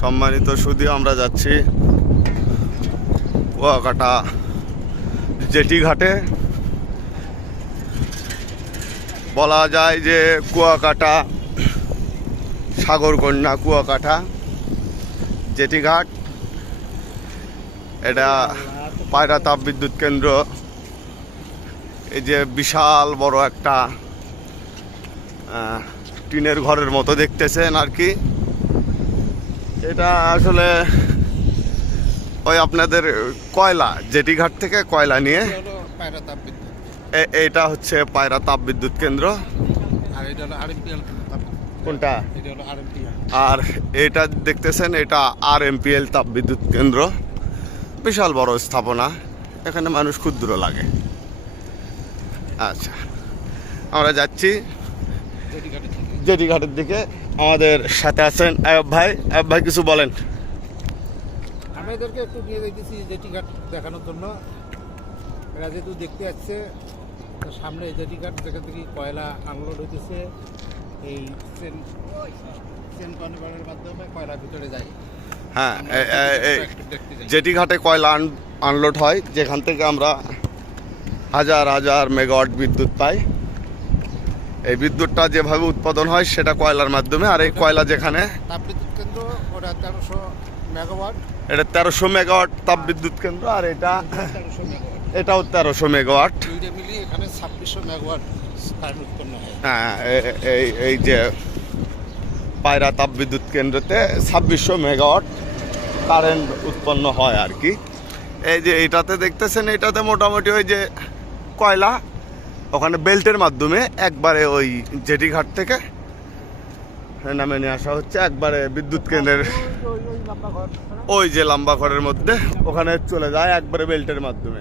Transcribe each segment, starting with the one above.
সম্মানিত সুধী, আমরা যাচ্ছি কুয়াকাটা জেটি ঘাটে। বলা যায় যে কুয়াকাটা সাগরকন্যা কুয়াকাটা জেটি ঘাট, এটা পায়রা তাপবিদ্যুৎ কেন্দ্র। এই যে বিশাল বড় একটা টিনের ঘরের মতো দেখতেছেন আর কি। এটা আসলে ওই আপনাদের কয়লা জেটি ঘাট থেকে কয়লা নিয়ে এটা হচ্ছে পায়রা তাপবিদ্যুৎ কেন্দ্র। কোনটা? আর এটা দেখতেছেন এটা RMPL তাপবিদ্যুৎ কেন্দ্র। বিশাল বড় স্থাপনা, এখানে মানুষ ক্ষুদ্র লাগে। আচ্ছা, আমরা যাচ্ছি জেটি ঘাটের দিকে। আমাদের সাথে আছেন আয়ব ভাই। আয়ব ভাই, কিছু বলেন। আমি এদেরকে একটু নিয়ে দেখতেছি জেটি ঘাট দেখানোর জন্য। এরা যেহেতু দেখতে যাচ্ছে, সামনে জেটি ঘাট যেখান থেকে কয়লা আনলোড হইতেছে, এই চেন কনভেয়ারের মাধ্যমে কয়লা ভিতরে যায়। হ্যাঁ, জেটি ঘাটে কয়লা আনলোড হয়, যেখান থেকে আমরা হাজার হাজার মেগাওয়াট বিদ্যুৎ পাই। এই বিদ্যুৎটা যেভাবে উৎপাদন হয় সেটা কয়লার মাধ্যমে। আর এই কয়লা যেখানে তাপবিদ্যুৎ কেন্দ্র, ওটা 1300 মেগাওয়াট। এটা 1300 মেগাওয়াট তাপবিদ্যুৎ কেন্দ্র, আর এটাও 1300 মেগাওয়াট। দুইটা মিলিয়ে এখানে 2600 মেগাওয়াট কারেন্ট উৎপন্ন হয়। হ্যাঁ, এই যে পায়রা তাপবিদ্যুৎ কেন্দ্রতে 2600 মেগাওয়াট কারেন্ট উৎপন্ন হয় আর কি। এই যে এটাতে দেখতেছেন, এটাতে মোটামুটি ওই যে কয়লা ওখানে বেল্টের মাধ্যমে একবারে ওই জেটি ঘাট থেকে নামে নিয়ে আসা হচ্ছে একবারে বিদ্যুৎ কেন্দ্রের ওই যে লম্বা ঘরের মধ্যে, ওখানে চলে যায় একবারে বেল্টের মাধ্যমে।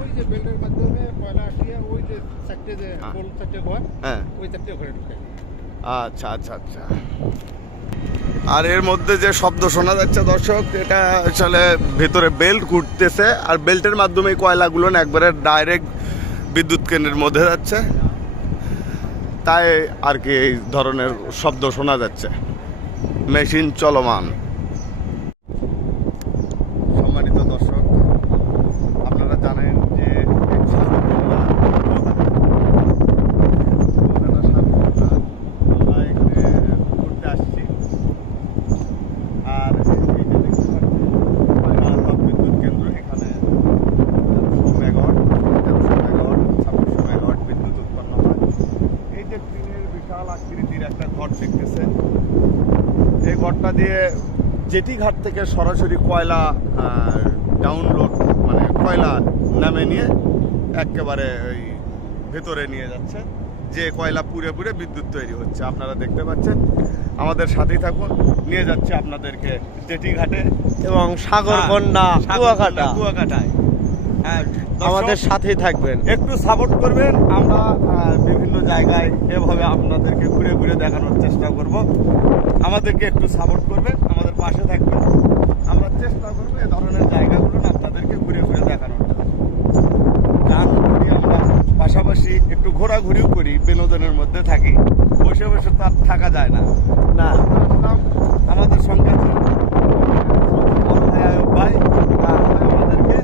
ওই যে বেল্টের মাধ্যমে কয়লা আসিয়া ওই যে চারটে যে গোল চারটে ঘর, হ্যাঁ, ওই চারটে ঘরে ঢুকে। আচ্ছা আচ্ছা আচ্ছা। আর এর মধ্যে যে শব্দ শোনা যাচ্ছে দর্শক, এটা আসলে ভেতরে বেল্ট ঘুরতেছে, আর বেল্টের মাধ্যমে কয়লাগুলো না একবারে ডাইরেক্ট বিদ্যুৎ কেন্দ্রের মধ্যে যাচ্ছে, তাই আর কি এই ধরনের শব্দ শোনা যাচ্ছে। মেশিন চলমান। সম্মানিত দর্শক, আপনারা জানেন যে ঘুরতে আসছি। আর তাপবিদ্যুৎ কেন্দ্র, এখানে 1300 মেগাওয়াট 2600 মেগাওয়াট বিদ্যুৎ উৎপন্ন হয়। এই যে টিনের বিশাল আকৃতির একটা ঘর দেখতেছেন, এই ঘরটা দিয়ে জেটি ঘাট থেকে সরাসরি কয়লা ডাউনলোড, মানে কয়লা নামে নিয়ে একেবারে ওই ভেতরে নিয়ে যাচ্ছে, যে কয়লা পুড়ে পুড়ে বিদ্যুৎ তৈরি হচ্ছে। আপনারা দেখতে পাচ্ছেন, আমাদের সাথেই থাকুন, নিয়ে যাচ্ছে আপনাদেরকে জেটি ঘাটে এবং সাগরকন্যা কুয়াকাটায়। হ্যাঁ, আমাদের সাথেই থাকবেন, একটু সাপোর্ট করবেন। আমরা বিভিন্ন জায়গায় এভাবে আপনাদেরকে ঘুরে ঘুরে দেখানোর চেষ্টা করব। আমাদেরকে একটু সাপোর্ট করবেন, আমাদের পাশে থাকবেন। আমরা চেষ্টা করবো এ ধরনের জায়গাগুলো আপনাদেরকে ঘুরে ঘুরে দেখানোর জন্য। গান করি আমরা, পাশাপাশি একটু ঘোরাঘুরিও করি, বিনোদনের মধ্যে থাকি। বসে বসে তো আর থাকা যায় না। না আমাদের সঙ্গে ভাই আমাদেরকে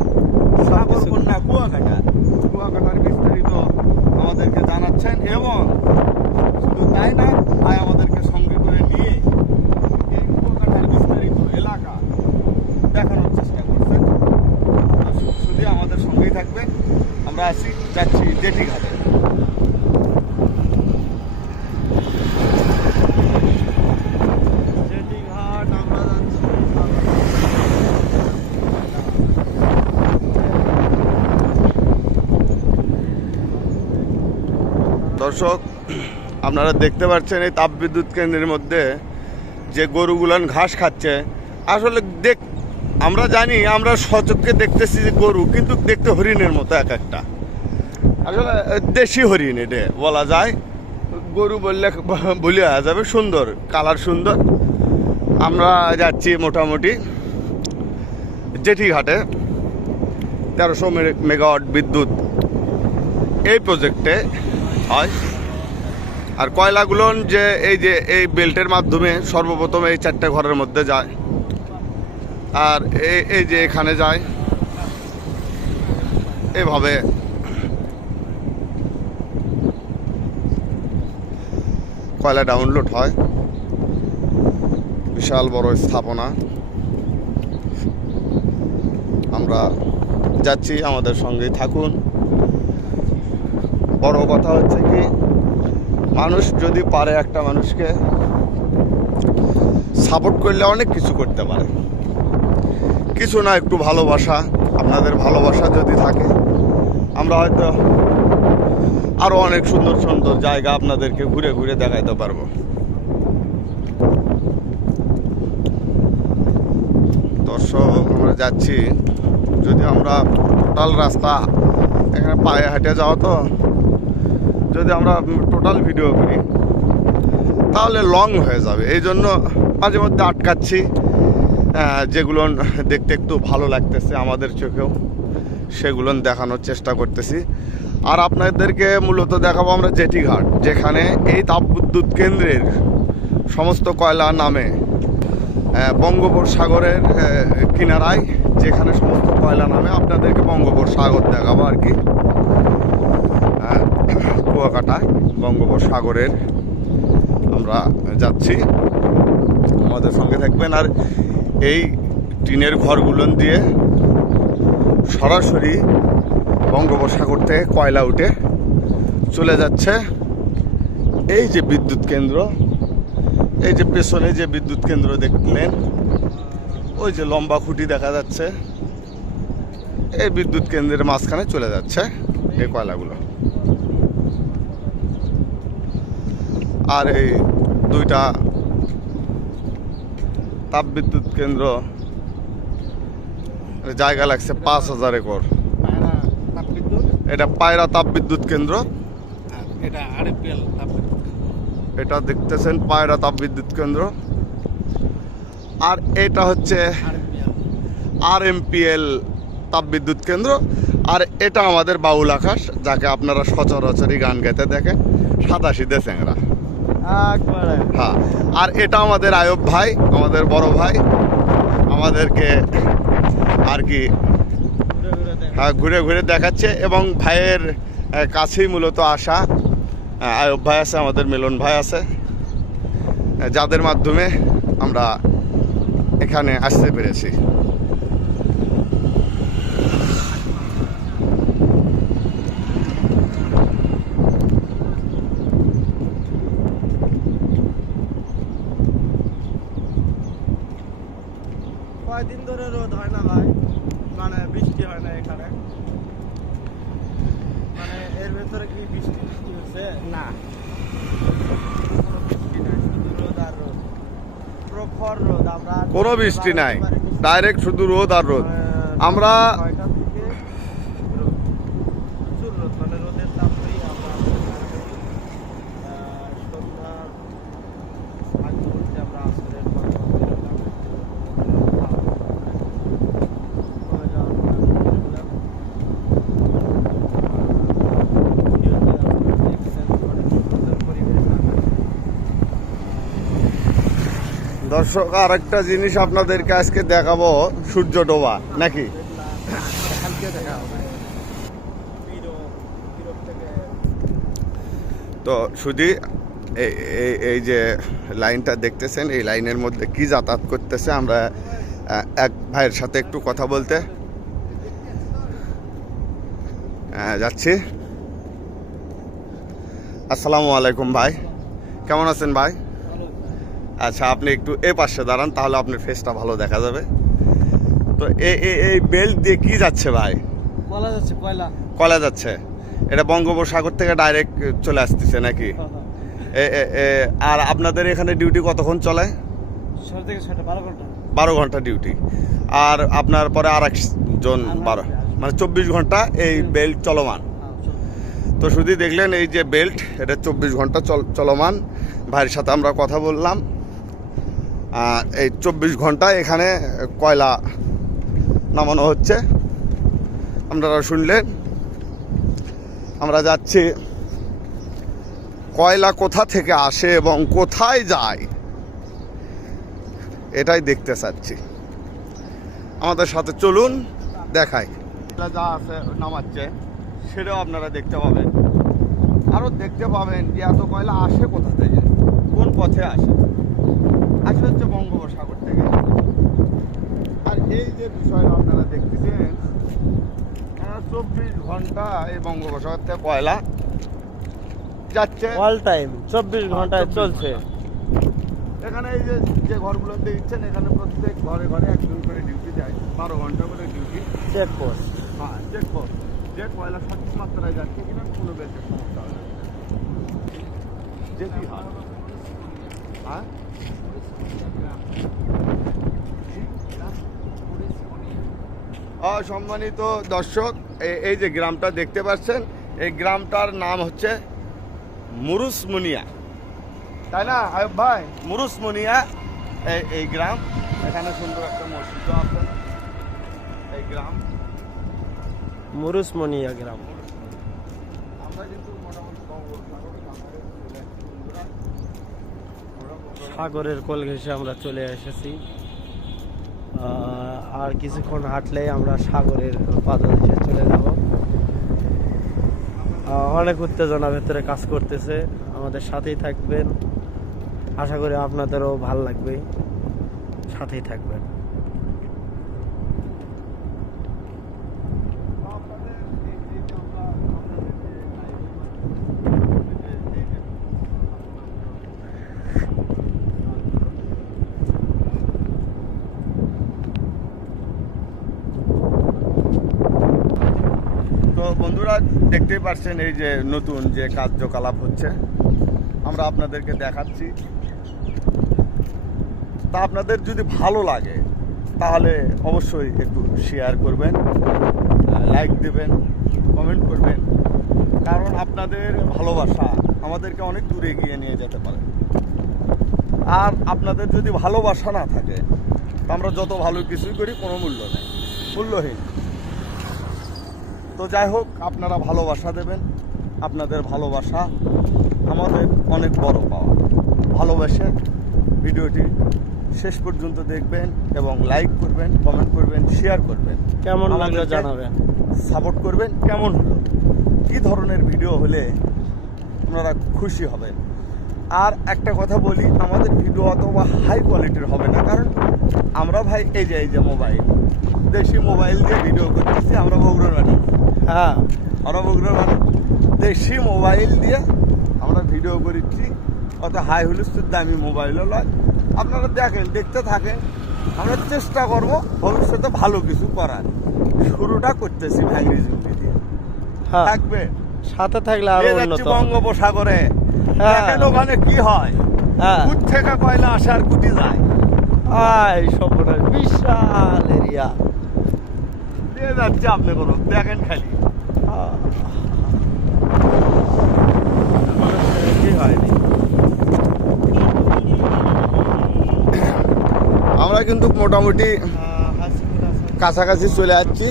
সাগরকন্যা কুয়াকাটার বিস্তারিত আমাদেরকে জানাচ্ছেন, এবং শুধু তাই না, ভাই আমাদেরকে সঙ্গে করে নিয়ে এই কুয়াকাটার বিস্তারিত এলাকা দেখানোর চেষ্টা করছেন। শুধু আমাদের সঙ্গেই থাকবেন। আমরা যাচ্ছি জেটি ঘাটে। দর্শক, আপনারা দেখতে পাচ্ছেন এই তাপবিদ্যুৎ কেন্দ্রের মধ্যে যে গরুগুলান ঘাস খাচ্ছে। আসলে আমরা জানি, আমরা সচক্ষে দেখতেছি যে গরু, কিন্তু দেখতে হরিণের মতো এক একটা। আসলে দেশি হরিণ এটা বলা যায়, গরু বললে ভুলে যাবে। সুন্দর কালার, সুন্দর। আমরা যাচ্ছি মোটামুটি জেটি ঘাটে। 1300 মেগাওয়াট বিদ্যুৎ এই প্রজেক্টে হয়। আর কয়লাগুলো যে এই বেল্টের মাধ্যমে সর্বপ্রথম এই 4টে ঘরের মধ্যে যায়, আর এই যে এখানে যায়, এভাবে কয়লা ডাউনলোড হয়। বিশাল বড় স্থাপনা। আমরা যাচ্ছি, আমাদের সঙ্গেই থাকুন। বড় কথা হচ্ছে কি, মানুষ যদি পারে একটা মানুষকে সাপোর্ট করলে অনেক কিছু করতে পারে। কিছু না, একটু ভালোবাসা, আপনাদের ভালোবাসা যদি থাকে, আমরা হয়তো আরো অনেক সুন্দর সুন্দর জায়গা আপনাদেরকে ঘুরে ঘুরে দেখাইতে পারবো। দর্শক, আমরা যাচ্ছি, যদি আমরা টোটাল রাস্তা এখানে পায়ে হেঁটে যাওয়া, তো যদি আমরা টোটাল ভিডিও করি তাহলে লং হয়ে যাবে। এই জন্য মাঝে মধ্যে আটকাচ্ছি, যেগুলো দেখতে একটু ভালো লাগতেছে আমাদের চোখেও, সেগুলো দেখানোর চেষ্টা করতেছি। আর আপনাদেরকে মূলত দেখাবো আমরা জেটি ঘাট, যেখানে এই তাপবিদ্যুৎ কেন্দ্রের সমস্ত কয়লা নামে বঙ্গোপসাগরের কিনারায়, যেখানে সমস্ত কয়লা নামে, আপনাদেরকে বঙ্গোপসাগর দেখাবো আর কি। কুয়াকাটায় বঙ্গোপসাগরের আমরা যাচ্ছি, আমাদের সঙ্গে থাকবেন। আর এই টিনের ঘরগুলো দিয়ে সরাসরি বঙ্গোপসাগর থেকে কয়লা উঠে চলে যাচ্ছে এই যে বিদ্যুৎ কেন্দ্র, এই যে পেছনে যে বিদ্যুৎ কেন্দ্র দেখলেন, ওই যে লম্বা খুঁটি দেখা যাচ্ছে, এই বিদ্যুৎ কেন্দ্রের মাঝখানে চলে যাচ্ছে এই কয়লাগুলো। আর এই দুইটা তাপবিদ্যুৎ কেন্দ্র জায়গা লাগছে 5000 একর। এটা পায়রা তাপবিদ্যুৎ কেন্দ্র, এটা আরএফপিএল তাপবিদ্যুৎ। এটা দেখতেছেন পায়রা তাপবিদ্যুৎ কেন্দ্র। আর এটা হচ্ছে আরএমপিএল তাপবিদ্যুৎ কেন্দ্র। আর এটা আমাদের বাউল আকাশ, যাকে আপনারা সচরাচরই গান গাইতে দেখেন, সাদা সিধে চ্যাংরা। হ্যাঁ, আর এটা আমাদের আয়ব ভাই, আমাদের বড় ভাই, আমাদেরকে আর কি হ্যাঁ ঘুরে ঘুরে দেখাচ্ছে। এবং ভাইয়ের কাছেই মূলত আসা আয়ব ভাই আছে, আমাদের মিলন ভাই আছে, যাদের মাধ্যমে আমরা এখানে আসতে পেরেছি। কয়দিন ধরে রোদ হয় না ভাই, মানে বৃষ্টি হয় না এখানে, মানে এর ভেতরে কি বৃষ্টি হচ্ছে না, কোনো বৃষ্টি নাই, শুধু রোদ আর রোদ, প্রখর রোদ। আমরা কোনো বৃষ্টি নাই, ডাইরেক্ট শুধু রোদ আর রোদ। আমরা 9টা থেকে রোদ, প্রচুর রোদ, মানে রোদের তাপেই আমরা সন্ধ্যার আগ মুহূর্তে আমরা আসরের পর দর্শক, আর একটা জিনিস আপনাদেরকে আজকে দেখাবো, সূর্য ডোবা নাকি। কালকে দেখা হবে। তো শুধু এই যে লাইনটা দেখতেছেন, এই লাইনের মধ্যে কি যাতায়াত করতেছে, আমরা এক ভাইয়ের সাথে একটু কথা বলতে যাচ্ছি। আসসালামু আলাইকুম ভাই, কেমন আছেন ভাই? আচ্ছা, আপনি একটু এ পাশে দাঁড়ান, তাহলে আপনার ফেসটা ভালো দেখা যাবে। তো এই বেল্ট দিয়ে কি যাচ্ছে ভাই? বলা যাচ্ছে কয়লা। কয়লা যাচ্ছে, এটা বঙ্গোপসাগর থেকে ডাইরেক্ট চলে আসতেছে নাকি? আর আপনাদের এখানে ডিউটি কতক্ষণ চলে? 6 থেকে 7, 12 ঘন্টা। 12 ঘন্টা ডিউটি। আর আপনার পরে আর একজন 12, মানে 24 ঘন্টা এই বেল্ট চলমান। তো শুধু দেখলেন এই যে বেল্ট, এটা 24 ঘন্টা চলমান। ভাইয়ের সাথে আমরা কথা বললাম। এই 24 ঘন্টা এখানে কয়লা নামানো হচ্ছে, আপনারা শুনলেন। আমরা যাচ্ছি কয়লা কোথা থেকে আসে এবং কোথায় যায় এটাই দেখতে চাচ্ছি। আমাদের সাথে চলুন, দেখাই। যা আছে নামাচ্ছে সেটাও আপনারা দেখতে পাবেন। আরও দেখতে পাবেন যে এত কয়লা আসে কোথা থেকে, কোন পথে আসে। আসে হচ্ছে বঙ্গোপসাগর থেকে। আর এই যে বিষয়টা আপনারা দেখতেছেন, 24 ঘন্টা এই বঙ্গোপসাগর থেকে কয়লা যাচ্ছে, অল টাইম 24 ঘন্টায় 24 চলছে। ঘন্টা। এখানে এই যে যে ঘরগুলো দেখছেন, এখানে প্রত্যেক ঘরে ঘরে একজন করে ডিউটি যায়, 12 ঘন্টা করে ডিউটি। চেকপোস্ট। হ্যাঁ, চেকপোস্ট, যে কয়লা সঠিক মাত্রায় যাচ্ছে কিনা কোনো বেশি সমস্যা হবে না। যেটি হয় হ্যাঁ সম্মানিত দর্শক, এই যে গ্রামটা দেখতে পাচ্ছেন, এই গ্রামটার নাম হচ্ছে মুরুসমুনিয়া, তাই না আয়ুব ভাই? মুরুসমুনিয়া এই গ্রাম। এখানে সুন্দর একটা মসজিদ আছে। এই গ্রাম মুরুসমনিয়া গ্রাম। আমরা কিন্তু মোটামুটি বঙ্গোপসাগরের কাছাকাছি চলে আসছি বন্ধুরা। সাগরের কোল ঘেঁষে আমরা চলে এসেছি। আর কিছুক্ষণ হাঁটলেই আমরা সাগরের পাদদেশে চলে যাব। অনেক উত্তেজনা ভেতরে কাজ করতেছে। আমাদের সাথেই থাকবেন, আশা করি আপনাদেরও ভালো লাগবে। সাথেই থাকবেন। আপনাদের এই যে আমরা আপনাদের যে এই যে তো বন্ধুরা দেখতেই পাচ্ছেন, এই যে নতুন যে কার্যকলাপ হচ্ছে আমরা আপনাদেরকে দেখাচ্ছি। তা আপনাদের যদি ভালো লাগে তাহলে অবশ্যই একটু শেয়ার করবেন, লাইক দেবেন, কমেন্ট করবেন, কারণ আপনাদের ভালোবাসা আমাদেরকে অনেক দূরে এগিয়ে নিয়ে যেতে পারে। আর আপনাদের যদি ভালোবাসা না থাকে তো আমরা যত ভালো কিছুই করি কোনো মূল্য নেই, মূল্যহীন। তো যাই হোক, আপনারা ভালোবাসা দেবেন। আপনাদের ভালোবাসা আমাদের অনেক বড় পাওয়া। ভালোবেসে ভিডিওটি শেষ পর্যন্ত দেখবেন এবং লাইক করবেন, কমেন্ট করবেন, শেয়ার করবেন। কেমন লাগলো আমাদেরকে জানাবেন। সাপোর্ট করবেন। কেমন হলো, কী ধরনের ভিডিও হলে আপনারা খুশি হবেন। আর একটা কথা বলি, আমাদের ভিডিও অথবা হাই কোয়ালিটির হবে না, কারণ আমরা ভাই এই যে মোবাইল, দেশি মোবাইল দিয়ে ভিডিও করতেছি। আমরা বগুড়ার মানুষ, হ্যাঁ, আমরা বগুড়ার মানুষ, দেশি মোবাইল দিয়ে আমরা ভিডিও করেছি। অত হাই হুলস্থুর দামি মোবাইলও নয়। আপনারা দেখেন, দেখতে থাকেন। আমরা চেষ্টা করব ভবিষ্যতে ভালো কিছু করার। শুরুটা করতেছি ভ্যাংরি জুমকি দিয়ে। হ্যাঁ, থাকবে সাথে থাকলে আরো নিয়ে উন্নত যাচ্ছি বঙ্গোপসাগরে। হ্যাঁ। দেখেন ওখানে কি হয়। হ্যাঁ, কুট থেকে কয়লা আসে আর কুটি যায়। এই সর্বনাশ, বিশাল এরিয়া। নিয়ে যাচ্ছে আপনি কোনো, দেখেন খালি কি হয়নি। আমরা কিন্তু মোটামুটি কাছাকাছি চলে যাচ্ছি।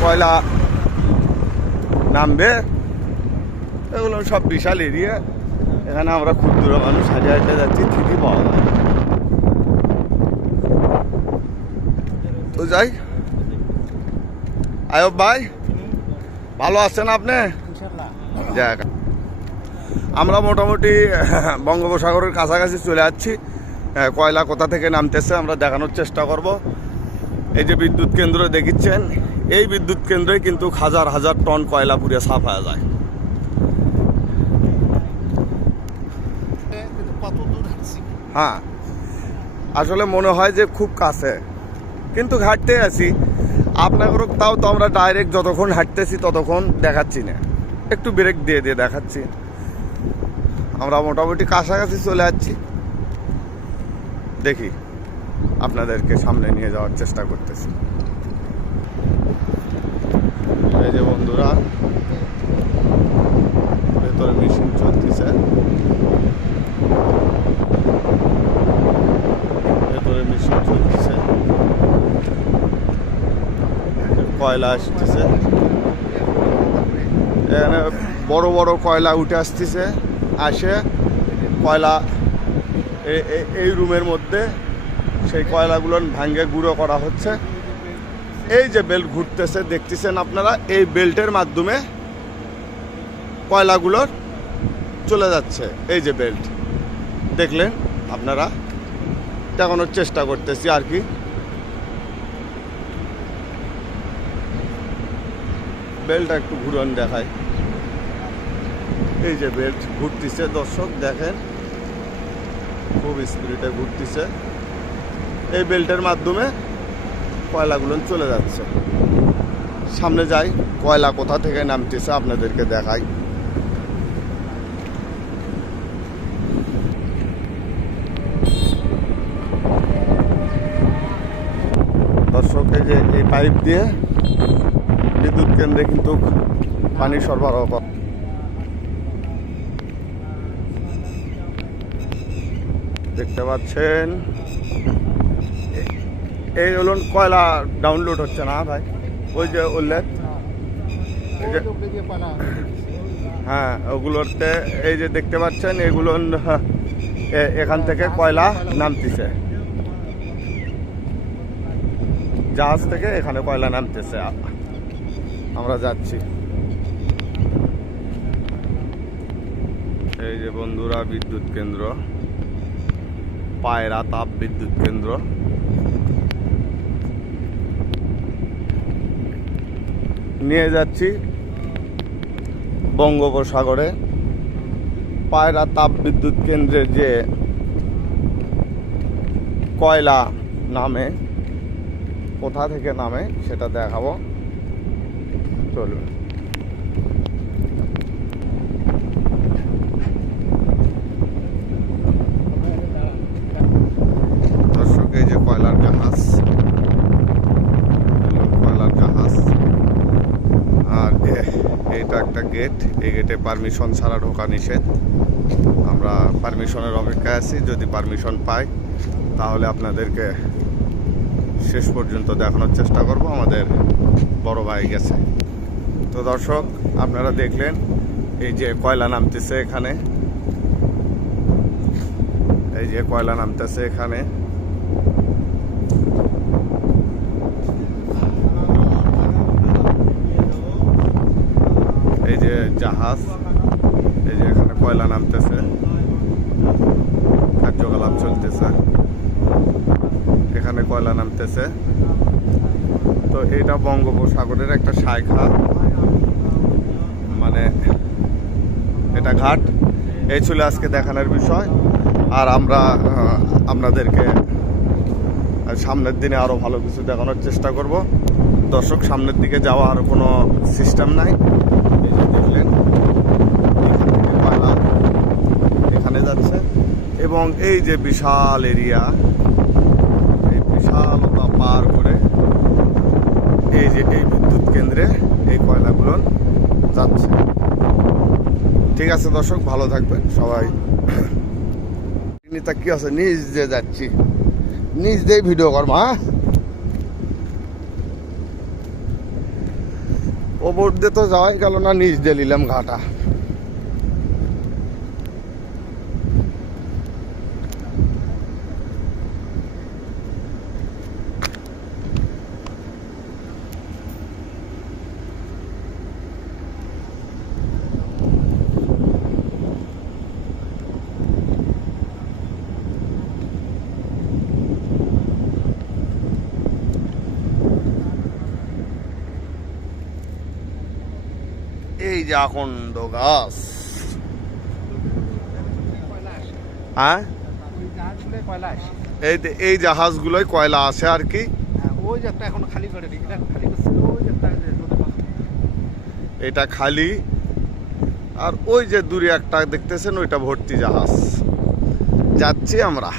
কয়লা নামবে, এগুলো সব বিশাল এরিয়া। এখানে আমরা ক্ষুদ্র মানুষ হাঁটে হাঁটে যাচ্ছি, ঠিকই পাওয়া যায়। তো যাই, আয়ব ভাই ভালো আছেন আপনি? যাক, আমরা মোটামুটি বঙ্গোপসাগরের কাছাকাছি চলে যাচ্ছি। কয়লা কোথা থেকে নামতেছে আমরা দেখানোর চেষ্টা করব। এই যে বিদ্যুৎ কেন্দ্র দেখিচ্ছেন, এই বিদ্যুৎ কেন্দ্রে কিন্তু হাজার হাজার টন কয়লা পুড়ে সাফ হয়ে যায়। হ্যাঁ, আসলে মনে হয় যে খুব কাছে, কিন্তু হাঁটতে আছি। আপনাদেরও তাও তো আমরা ডাইরেক্ট যতক্ষণ হাঁটতেছি ততক্ষণ দেখাচ্ছি না, একটু ব্রেক দিয়ে দিয়ে দেখাচ্ছি। আমরা মোটামুটি কাছাকাছি চলে যাচ্ছি। দেখি, আপনাদেরকে সামনে নিয়ে যাওয়ার চেষ্টা করতেছি। এই যে বন্ধুরা, ভেতরে মেশিন চলতেছে, ভেতরে মেশিন চলতেছে, কয়লা আসতেছে। এখানে বড় বড় কয়লা উঠে আসতেছে, আসে কয়লা এই রুমের মধ্যে সেই কয়লাগুলো ভাঙ্গে গুঁড়ো করা হচ্ছে। এই যে বেল্ট ঘুরতেছে দেখতেছেন আপনারা, এই বেল্টের মাধ্যমে কয়লাগুলোর চলে যাচ্ছে। এই যে বেল্ট দেখলেন আপনারা, দেখানোর চেষ্টা করতেছি আর কি। বেল্টটা একটু ঘুরন দেখায়। এই যে বেল্ট ঘুরতেছে দর্শক দেখেন, খুব স্পিডে ঘুরতেছে। এই বেল্টের মাধ্যমে কয়লাগুলো চলে যাচ্ছে। সামনে যাই, কয়লা কোথা থেকে নামতেছে আপনাদেরকে দেখাই। দর্শক এই যে এই পাইপ দিয়ে বিদ্যুৎ কেন্দ্রে কিন্তু পানি সরবরাহ করে। দেখতে পাচ্ছেন এই হলো কয়লা ডাউনলোড হচ্ছে না ভাই, ওই যে উল্লেখ, হ্যাঁ ওগুলোতে এই যে দেখতে পাচ্ছেন এগুলো এখান থেকে কয়লা নামতেছে, জাহাজ থেকে এখানে কয়লা নামতেছে। আমরা যাচ্ছি। এই যে বন্ধুরা বিদ্যুৎ কেন্দ্র, পায়রা তাপ বিদ্যুৎ কেন্দ্র। নিয়ে যাচ্ছি বঙ্গোপসাগরে। পায়রা তাপ বিদ্যুৎ কেন্দ্রের যে কয়লা নামে, কোথা থেকে নামে সেটা দেখাবো, চলুন। দর্শক এই যে কয়লার জাহাজ, কয়লার জাহাজ। আর এইটা একটা গেট, এই গেটে পারমিশন ছাড়া ঢোকা নিষেধ। আমরা পারমিশনের অপেক্ষায় আছি, যদি পারমিশন পাই তাহলে আপনাদেরকে শেষ পর্যন্ত দেখানোর চেষ্টা করব। আমাদের বড় ভাই গেছে। তো দর্শক আপনারা দেখলেন এই যে কয়লা নামতেছে এখানে, এই যে কয়লা নামতেছে এখানে। এই যে জাহাজ, এই যে এখানে কয়লা নামতেছে, কার্যকলাপ চলতেছে, এখানে কয়লা নামতেছে। তো এটা বঙ্গোপসাগরের একটা শাখা, মানে এটা ঘাট। এই ছিল আজকে দেখানোর বিষয়। আর আমরা আপনাদেরকে সামনের দিনে আরো ভালো কিছু দেখানোর চেষ্টা করব। দর্শক সামনের দিকে যাওয়ার কোনো সিস্টেম নাই। এই যে দেখলেন এখান থেকে কয়লা এখানে যাচ্ছে, এবং এই যে বিশাল এরিয়া, এই বিশালতা পার করে এই যে এই বিদ্যুৎ কেন্দ্রে এই কয়লাগুলো যাচ্ছে। ঠিক আছে দর্শক, ভালো থাকবেন সবাই। কি আছে, নিজ দিয়ে যাচ্ছি, নিজ দিয়ে ভিডিও করবো। হ্যাঁ, ওপর দিয়ে তো যাওয়াই গেল না, নিজ দিয়ে নিলাম ঘাটা। এই যে আকন্দ গাছ, হ্যাঁ এই জাহাজগুলোই কয়লা আছে আর কি। ওই যে একটা এখন খালি করে এটা খালি, আর ওই যে দূরে একটা দেখতেছেন ওইটা ভর্তি জাহাজ। যাচ্ছি আমরা।